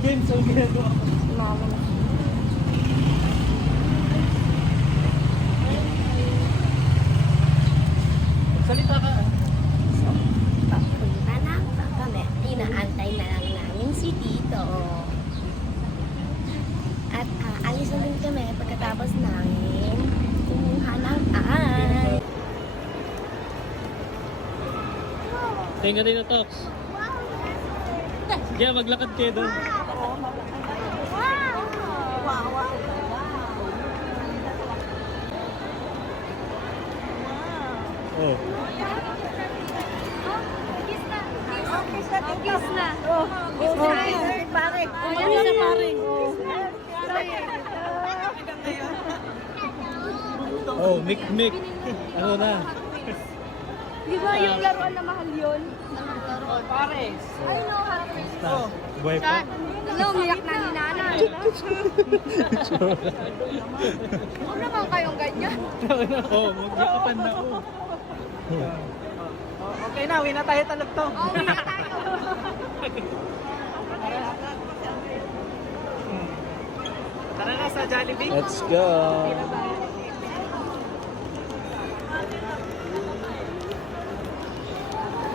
James ang ginagawa ko. Mama na. Salita ka. Papunta na kami. Inaantay na lang namin si Tito. At aalis na din kami pagkatapos namin kumuha ng ay. Tingnan din na talks. Kaya maglakad kayo doon. Oh. Kiss na. Oh, pare. Umalis na pare. Oh, Mick. Ano na? Di ba yung laruan na mahal yun? Pares. Ano, harapin? Buhay pa? Ano, umiyak na ni nanay. Huwag naman kayong ganyan. Oh, magyakapan na. Oh. Okay na, uwi na tayo talog to. Oo, umiyak tayo. Tara na sa Jollibee. Let's go.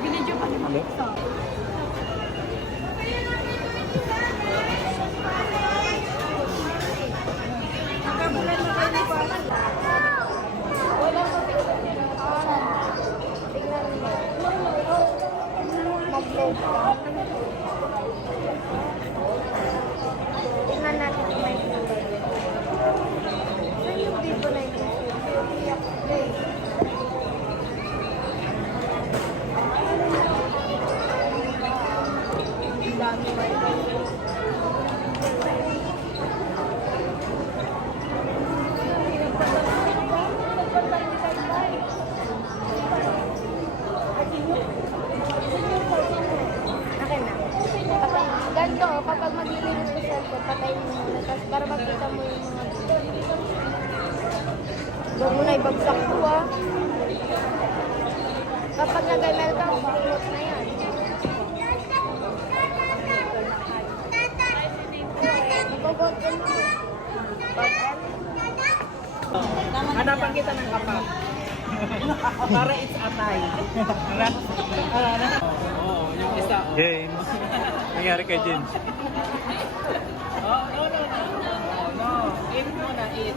Binidyo pa ni Makita. Tingnan natin kung may number. Saan yung people na ito? Dami akin na. Patay. Ganito, kapag maglilinis sa cellphone, patayin mo muna. Tapos para makita mo yung mga huwag mo na ibagsak ko Kapag nag-email ka, close na yan. Nagogotin mo. Hanapan kita ng kapag. Para it's atay. Oo, yung isa. James. Nangyari kay James. Oh, no. Eat muna, eat.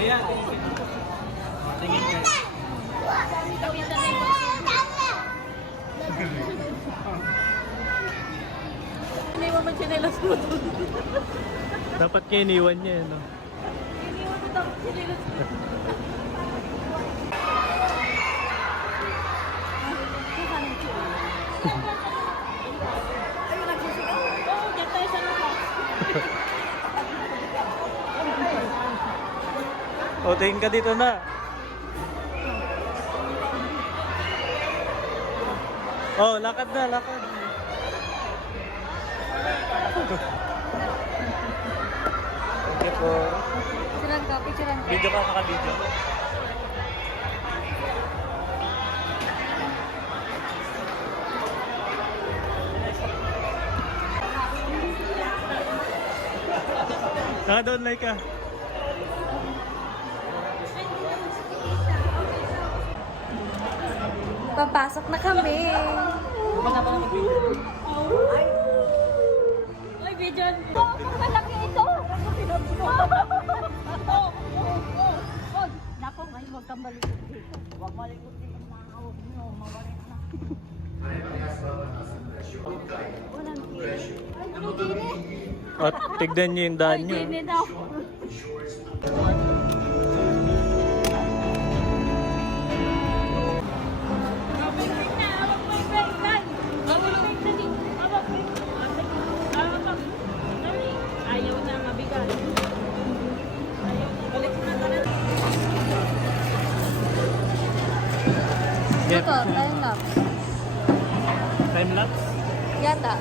Ayan. Tingin ka. Hindi mo man chinelas ko doon. Dapat kayo iniwan niya, no? Hindi mo dapat chinelas ko. Ay, nagsisigaw. Oo, dyan tayo sa labas. O, tingin ka dito na. Oh, lakad na, lakad. Thank you po. Picturean ka, picturean ka. Video ka, naka-video. Naka-downline ka. Papasok na kami. Ay, video. Malaki ito. Nako, ngayon huwag kang malikot dito. Huwag malikot dito ang mga huwag nyo. Mawalik na. Walang kiri. Ano kiri? At tignan niyo yung daan Ay, niyo. kiri daw. Ayaw na mabigat. Balik na ka na. Yep. Ito, time lapse. Time lapse? Yata.